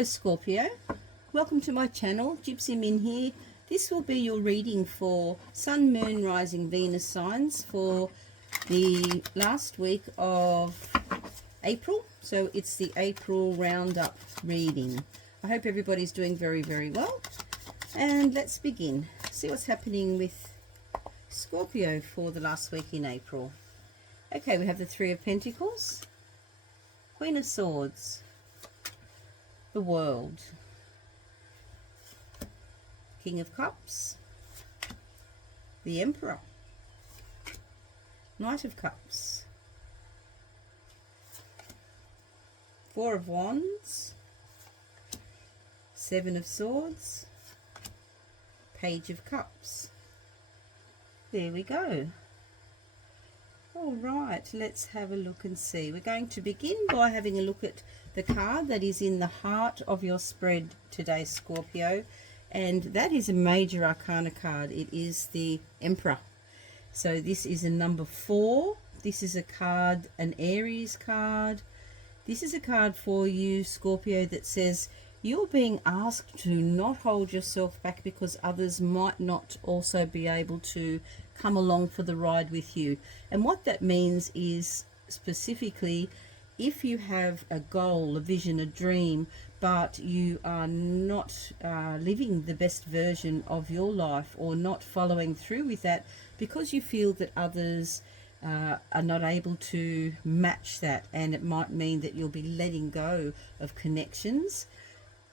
Hello Scorpio, welcome to my channel. GypsyMin here. This will be your reading for Sun, Moon, Rising, Venus signs for the last week of April. So it's the April Roundup reading. I hope everybody's doing very, very well. And let's begin. See what's happening with Scorpio for the last week in April. Okay, we have the Three of Pentacles, Queen of Swords, the World, King of Cups, the Emperor, Knight of Cups, Four of Wands, Seven of Swords, Page of Cups. There we go. All right, let's have a look and see. We're going to begin by having a look at the card that is in the heart of your spread today, Scorpio, and that is a major arcana card. It is the Emperor. So this is a number 4. This is a card, an Aries card. This is a card for you, Scorpio, that says you're being asked to not hold yourself back because others might not also be able to come along for the ride with you. And what that means is, specifically, if you have a goal, a vision, a dream, but you are not living the best version of your life or not following through with that because you feel that others are not able to match that, and it might mean that you'll be letting go of connections.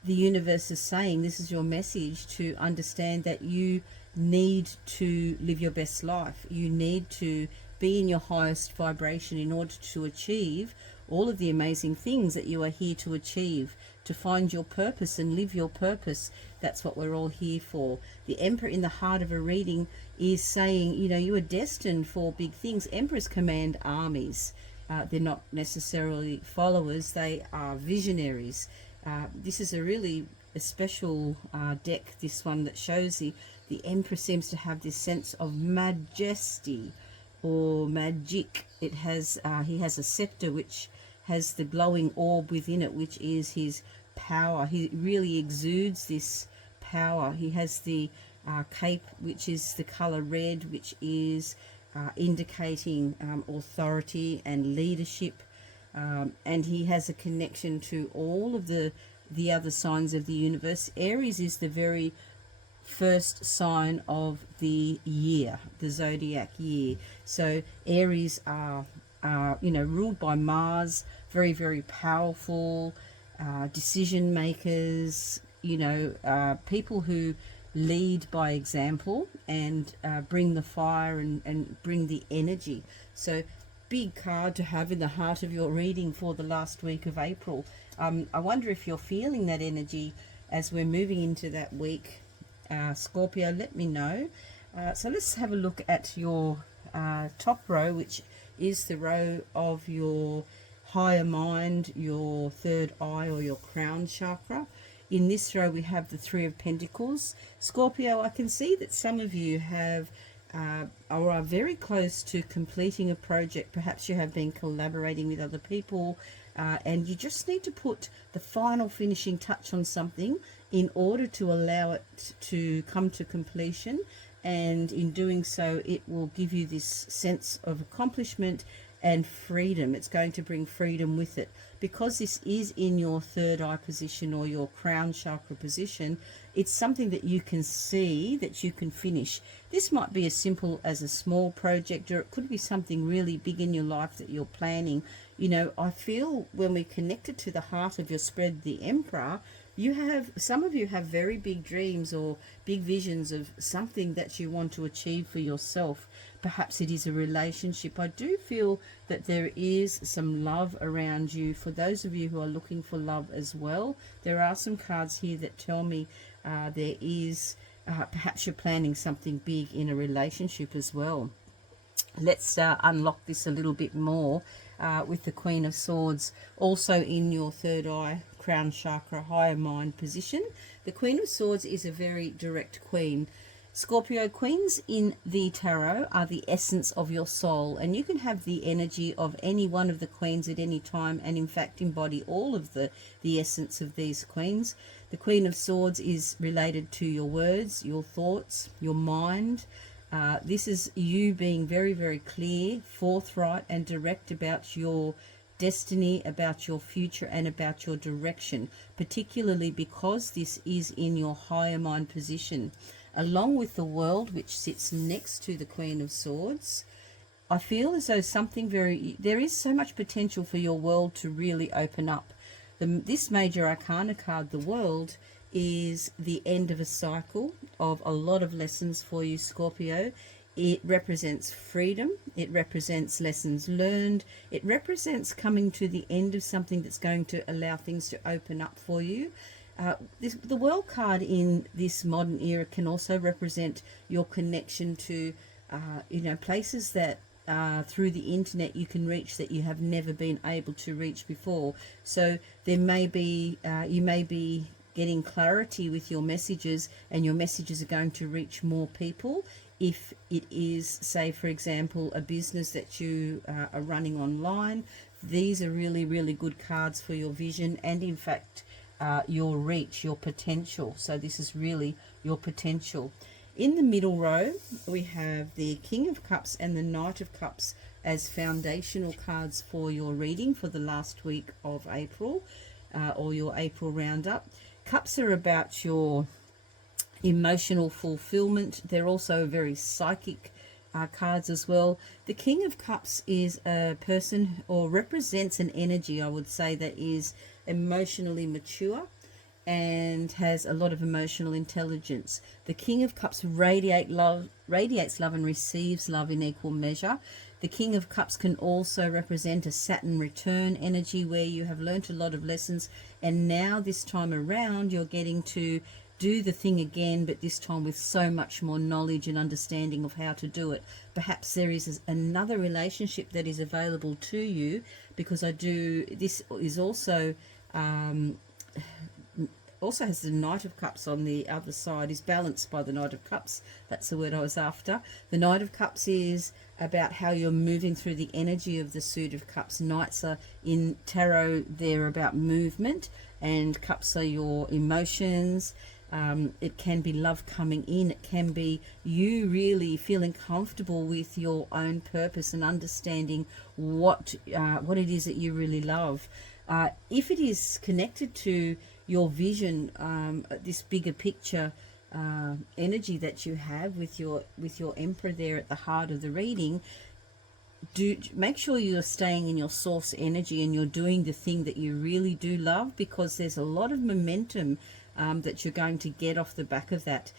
The universe is saying this is your message to understand that you need to live your best life. You need to be in your highest vibration in order to achieve all of the amazing things that you are here to achieve, to find your purpose and live your purpose. That's what we're all here for. The Emperor in the heart of a reading is saying, you know, you are destined for big things. Emperors command armies. They're not necessarily followers, they are visionaries. This is a special deck, this one, that shows the Emperor seems to have this sense of majesty or magic. It has he has a scepter which has the glowing orb within it, which is his power. He really exudes this power. He has the cape, which is the color red, which is indicating authority and leadership. And he has a connection to all of the other signs of the universe. Aries is the very first sign of the year, the zodiac year. So Aries are ruled by Mars, very, very powerful, decision makers, people who lead by example and bring the fire and bring the energy. So big card to have in the heart of your reading for the last week of April. I wonder if you're feeling that energy as we're moving into that week. Scorpio, let me know. So let's have a look at your top row, which is the row of your higher mind, your third eye, or your crown chakra. In this row we have the Three of Pentacles. Scorpio, I can see that some of you have or are very close to completing a project. Perhaps you have been collaborating with other people and you just need to put the final finishing touch on something in order to allow it to come to completion, and in doing so it will give you this sense of accomplishment and freedom. It's going to bring freedom with it. Because this is in your third eye position or your crown chakra position, it's something that you can see, that you can finish. This might be as simple as a small project, or it could be something really big in your life that you're planning. I feel when we connect it to the heart of your spread, the Emperor, some of you have very big dreams or big visions of something that you want to achieve for yourself. Perhaps it is a relationship. I do feel that there is some love around you. For those of you who are looking for love as well, there are some cards here that tell me there is perhaps you're planning something big in a relationship as well. Let's unlock this a little bit more with the Queen of Swords, also in your third eye, crown chakra, higher mind position. The Queen of Swords is a very direct queen. Scorpio, queens in the tarot are the essence of your soul, and you can have the energy of any one of the queens at any time, and in fact embody all of the essence of these queens. The Queen of Swords is related to your words, your thoughts, your mind. This is you being very, very clear, forthright and direct about your destiny, about your future and about your direction, particularly because this is in your higher mind position. Along with the World, which sits next to the Queen of Swords, I feel as though there is so much potential for your world to really open up. This major arcana card, the World, is the end of a cycle of a lot of lessons for you, Scorpio. It represents freedom, it represents lessons learned, it represents coming to the end of something that's going to allow things to open up for you. The World card in this modern era can also represent your connection to, places that through the internet you can reach that you have never been able to reach before. So there may be, you may be getting clarity with your messages, and your messages are going to reach more people. If it is, say, for example, a business that you are running online, these are really, really good cards for your vision and, in fact, your reach, your potential. So this is really your potential. In the middle row, we have the King of Cups and the Knight of Cups as foundational cards for your reading for the last week of April, or your April roundup. Cups are about your emotional fulfillment. They're also very psychic cards as well. The King of Cups is a person, or represents an energy, I would say, that is emotionally mature and has a lot of emotional intelligence. The King of Cups radiates love and receives love in equal measure. The King of Cups can also represent a Saturn return energy, where you have learnt a lot of lessons, and now this time around you're getting to do the thing again, but this time with so much more knowledge and understanding of how to do it. Perhaps there is another relationship that is available to you, because this is also has the Knight of Cups on the other side, is balanced by the Knight of Cups. That's the word I was after. The Knight of Cups is about how you're moving through the energy of the suit of cups. Knights are in tarot, they're about movement, and cups are your emotions. It can be love coming in. It can be you really feeling comfortable with your own purpose and understanding what it is that you really love. If it is connected to your vision, this bigger picture energy that you have with your Emperor there at the heart of the reading, make sure you're staying in your source energy and you're doing the thing that you really do love, because there's a lot of momentum that you're going to get off the back of that.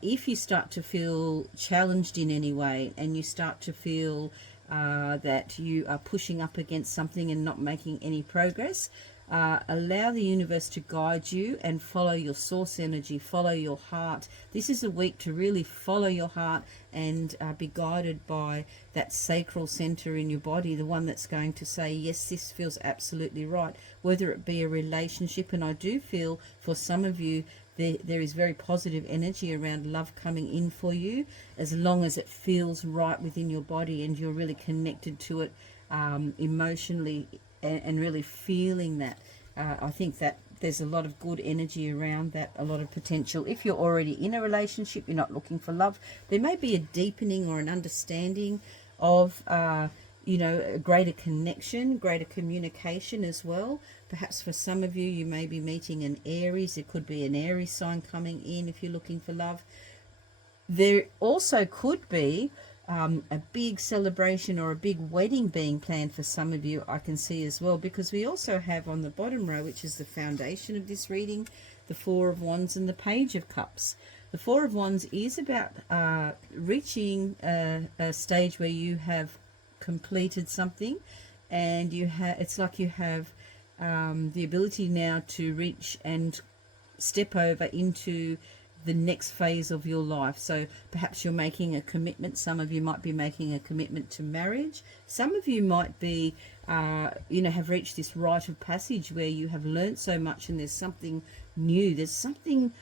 If you start to feel challenged in any way, and you start to feel that you are pushing up against something and not making any progress, allow the universe to guide you and follow your source energy, follow your heart. This is a week to really follow your heart and be guided by that sacral center in your body, the one that's going to say, yes, this feels absolutely right, whether it be a relationship. And I do feel for some of you there is very positive energy around love coming in for you, as long as it feels right within your body and you're really connected to it emotionally and really feeling that. I think that there's a lot of good energy around that, a lot of potential. If you're already in a relationship, you're not looking for love, there may be a deepening or an understanding of a greater connection, greater communication as well. Perhaps for some of you, you may be meeting an Aries. It could be an Aries sign coming in if you're looking for love. There also could be a big celebration or a big wedding being planned for some of you, I can see as well, because we also have on the bottom row, which is the foundation of this reading, the Four of Wands and the Page of Cups. The Four of Wands is about reaching a stage where you have completed something, and it's like you have the ability now to reach and step over into the next phase of your life. So perhaps you're making a commitment. Some of you might be making a commitment to marriage. Some of you might be have reached this rite of passage where you have learned so much and there's something new, there's something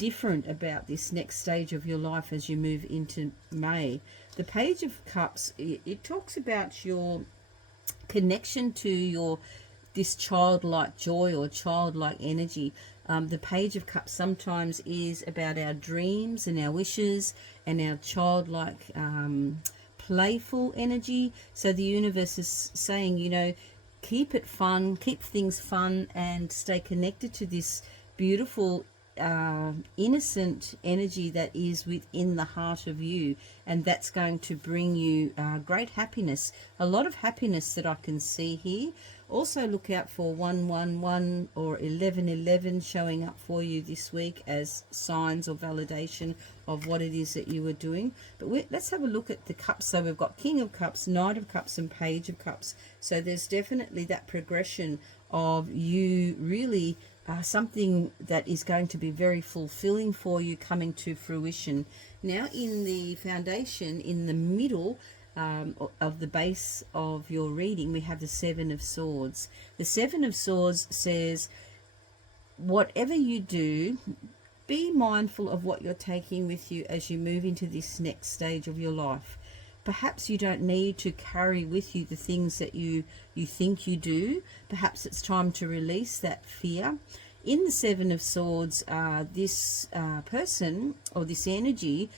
different about this next stage of your life as you move into May. The Page of Cups, it talks about your connection to this childlike joy or childlike energy. The Page of Cups sometimes is about our dreams and our wishes and our childlike playful energy. So the universe is saying, you know, keep it fun, keep things fun, and stay connected to this beautiful innocent energy that is within the heart of you, and that's going to bring you great happiness, a lot of happiness that I can see here. Also look out for 111 or 1111 showing up for you this week as signs or validation of what it is that you are doing. But let's have a look at the cups. So we've got King of Cups, Knight of Cups, and Page of Cups. So there's definitely that progression of you really something that is going to be very fulfilling for you coming to fruition. Now in the foundation, in the middle of the base of your reading, we have the Seven of Swords. The Seven of Swords says, whatever you do, be mindful of what you're taking with you as you move into this next stage of your life. Perhaps you don't need to carry with you the things that you think you do. Perhaps it's time to release that fear. In the Seven of Swords, this person or this energy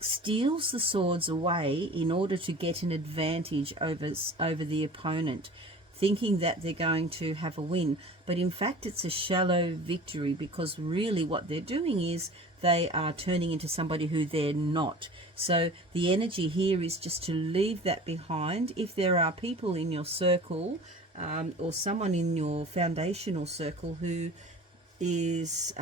steals the swords away in order to get an advantage over the opponent, thinking that they're going to have a win. But in fact, it's a shallow victory, because really what they're doing is they are turning into somebody who they're not. So the energy here is just to leave that behind. If there are people in your circle or someone in your foundational circle who is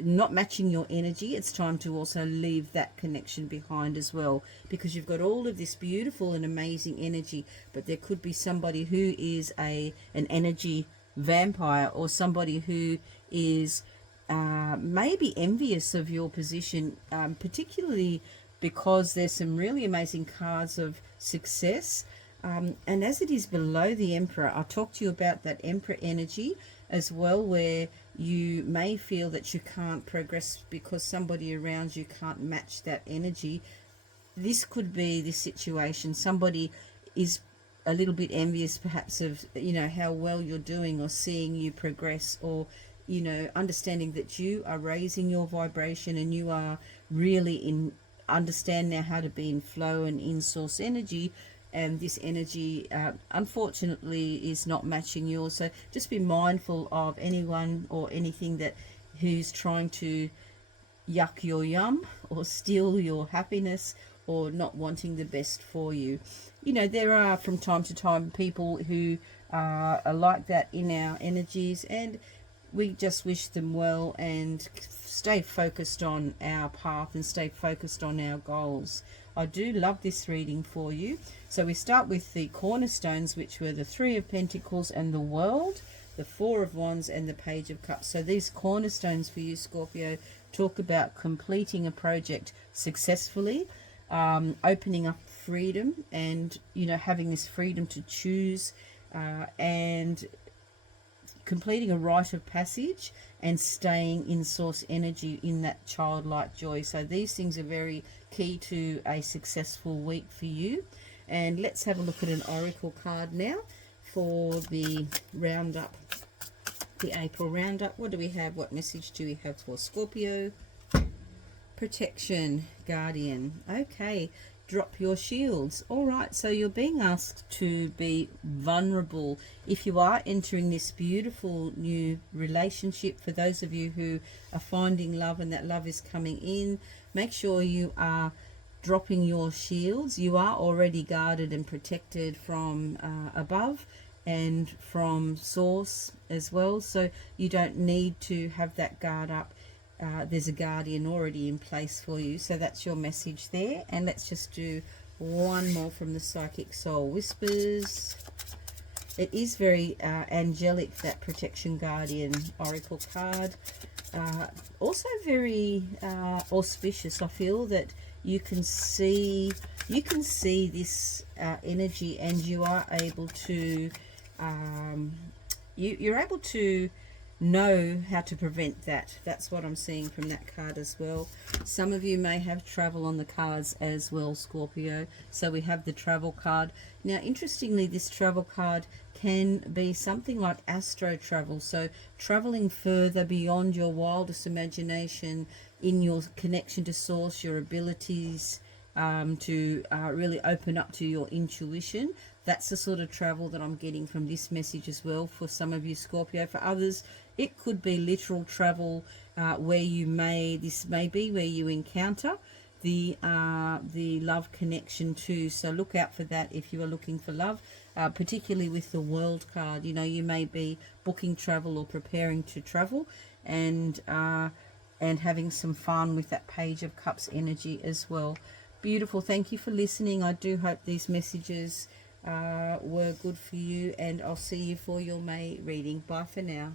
not matching your energy, it's time to also leave that connection behind as well, because you've got all of this beautiful and amazing energy, but there could be somebody who is an energy vampire, or somebody who is maybe envious of your position, particularly because there's some really amazing cards of success. And as it is below the Emperor, I'll talk to you about that Emperor energy as well, where you may feel that you can't progress because somebody around you can't match that energy. This could be the situation. Somebody is a little bit envious perhaps of, you know, how well you're doing, or seeing you progress, or, you know, understanding that you are raising your vibration and you are really understand now how to be in flow and in source energy. And this energy unfortunately is not matching yours. So just be mindful of anyone or anything who's trying to yuck your yum or steal your happiness, or not wanting the best for you. You know, there are from time to time people who are like that in our energies, and we just wish them well and stay focused on our path and stay focused on our goals. I do love this reading for you. So we start with the cornerstones, which were the Three of Pentacles and the World, the Four of Wands and the Page of Cups. So these cornerstones for you, Scorpio, talk about completing a project successfully, opening up freedom, and, you know, having this freedom to choose, and completing a rite of passage, and staying in source energy in that childlike joy. So these things are very key to a successful week for you. And let's have a look at an oracle card now for the roundup, the April roundup. What do we have? What message do we have for Scorpio? Protection, guardian. Okay, drop your shields. All right, so you're being asked to be vulnerable if you are entering this beautiful new relationship. For those of you who are finding love and that love is coming in, make sure you are dropping your shields. You are already guarded and protected from above and from source as well, so you don't need to have that guard up. There's a guardian already in place for you. So that's your message there. And let's just do one more from the Psychic Soul Whispers. It is very angelic, that Protection Guardian Oracle card. Also very auspicious. I feel that you can see this energy, and you are able to you're able to know how to prevent that. That's what I'm seeing from that card as well. Some of you may have travel on the cards as well, Scorpio. So we have the travel card. Now, interestingly, this travel card can be something like astro travel. So traveling further beyond your wildest imagination in your connection to source, your abilities, to really open up to your intuition. That's the sort of travel that I'm getting from this message as well for some of you, Scorpio. For others, it could be literal travel, where this may be where you encounter the love connection too. So look out for that if you are looking for love, particularly with the World card. You know, you may be booking travel or preparing to travel, and having some fun with that Page of Cups energy as well. Beautiful. Thank you for listening. I do hope these messages were good for you, and I'll see you for your May reading. Bye for now.